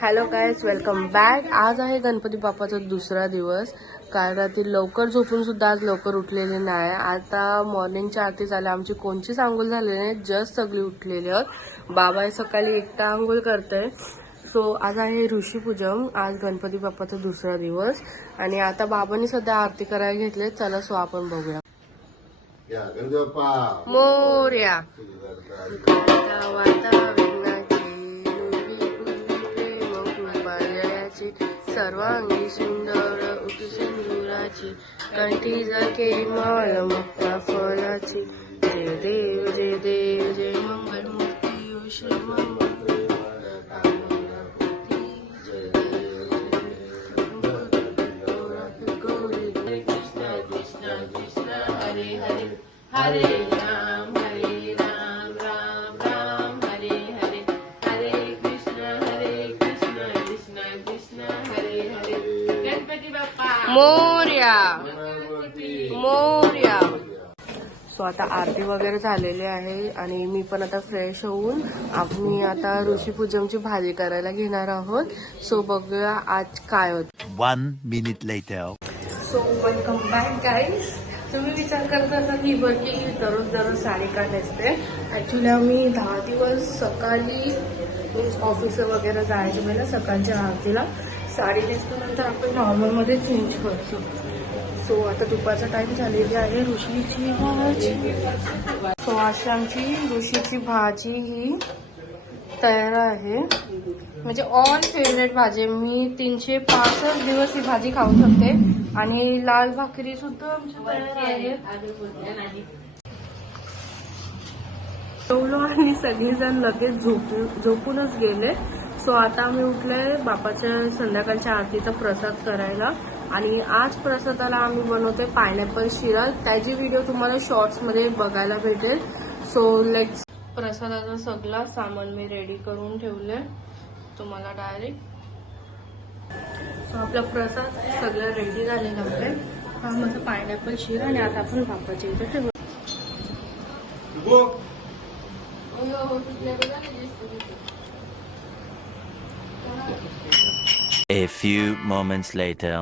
Hello guys, welcome back. आज आहे गणपती बाप्पाचा दुसरा दिवस. कारण रात्री लवकर झोपून सुद्धा आज लवकर उठलेले नाही. आता मॉर्निंगच्या आरती झाल्या, आमची कोणचीच आंघोळ झालेली नाही, जस्ट सगळी उठलेली आहेत. बाबा सकाळी एकटा आंघोळ करते. सो आज आहे ऋषीपूजन. आज गणपती बाप्पाचा दुसरा दिवस आणि आता बाबांनी सध्या आरती करायला घेतले. चला सो आपण बघूया. मोर्या सर्वांगी सुंदर सिंदुराची कंठी जके माळ मुक्ता फळाची. जय देव जय देव जय मंगल मूर्ती श्री मंगल हरे हरे हरे राम राम राम हरे हरे हरे कृष्ण कृष्ण कृष्ण हरे हरे. गणपती बाप्पा मोरया मोरया. सो आता आरती वगैरे झालेली आहे आणि मी पण आता फ्रेश होऊन आम्ही आता ऋषीपूजनची भाजी करायला घेणार आहोत. सो बघूया आज काय होत. 1 minute later. So welcome back guys. तुम्ही विचार करत असाल की बघी दररोज साडी का नेसते. ॲक्च्युली आम्ही 10 दिवस सकाळी ऑफिस वगैरे जायचं पहिला सकाळच्या आरतीला साडी नेसतो, नंतर आपण नॉर्मलमध्ये चेंज करतो. सो आता दुपारचा टाइम झालेली आहे. ऋषीची भाजी. सो अशी आमची ऋषीची भाजी ही तयार आहे. म्हणजे ऑल फेवरेट भाजी. मी 365 दिवस ही भाजी खाऊ शकते. आणि लाल भाकरी सुद्धा आमची तयार आहे. जेवलो आणि सगळीजण लगेच झोपूनच गेले. सो आता आम्ही उठलोय बापाच्या संध्याकाळच्या आरतीचा प्रसाद करायला. आणि आज प्रसादाला आम्ही बनवतोय पायनॅपल शिरा. त्याची व्हिडिओ तुम्हाला शॉर्ट्स मध्ये बघायला भेटेल. So let's. प्रसादाचं सगळं सामान मी रेडी करून ठेवले तुम्हाला डायरेक्ट. सो आपला प्रसाद सगळं रेडी झालेला आहे. हा माझा पायनॅपल शिरा आणि आता आपण बापाच्या इथे ठेवू. A few moments later.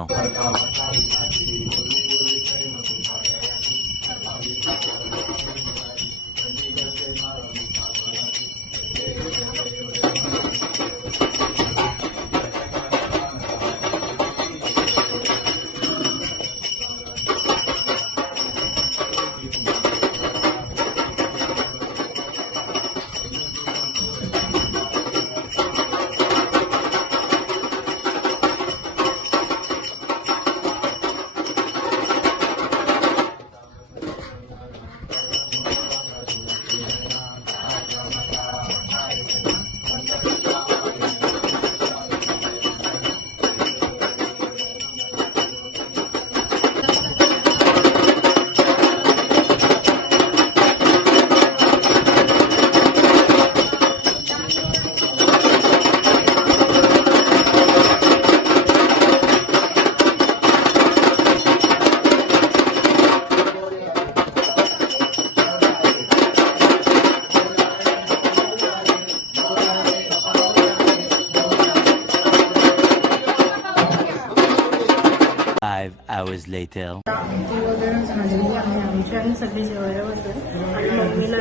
Hours later. आरती वगैरे झालेली आहे आमची आणि सगळी जेवायला बसले. आणि मम्मीला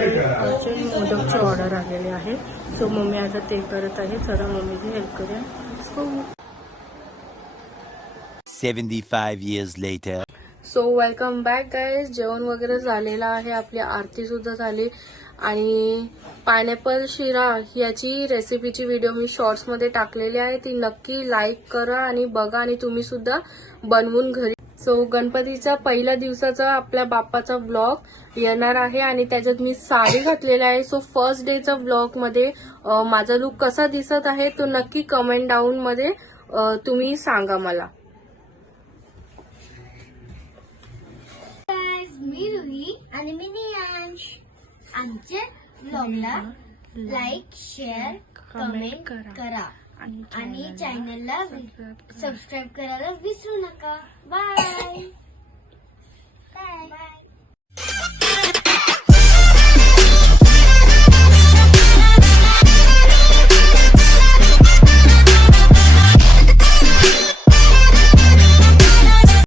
मोदकची ऑर्डर आलेली आहे. सो मम्मी आता ते करत आहे. चला मम्मीची हेल्प करूया. 75 years later. So welcome back guys. जेवण वगैरे झालेलं आहे. आपली आरती सुद्धा झाली. आणि पायनॅपल शिरा याची रेसिपीची व्हिडिओ मी शॉर्ट्समध्ये टाकलेली आहे. ती नक्की लाईक करा आणि बघा आणि तुम्ही सुद्धा बनवून घरी. सो गणपतीचा पहिल्या दिवसाचा आपल्या बाप्पाचा ब्लॉग येणार आहे आणि त्याच्यात मी साडी घातलेला आहे. सो फर्स्ट डेचा ब्लॉग मध्ये माझा लुक कसा दिसत आहे तो नक्की कमेंट डाऊन मध्ये तुम्ही सांगा मला. मी रुही आणि मी नियांश. आमच्या ब्लॉगला लाईक शेअर कमेंट करा आणि चॅनलला सबस्क्राईब करायला विसरू नका. Bye bye.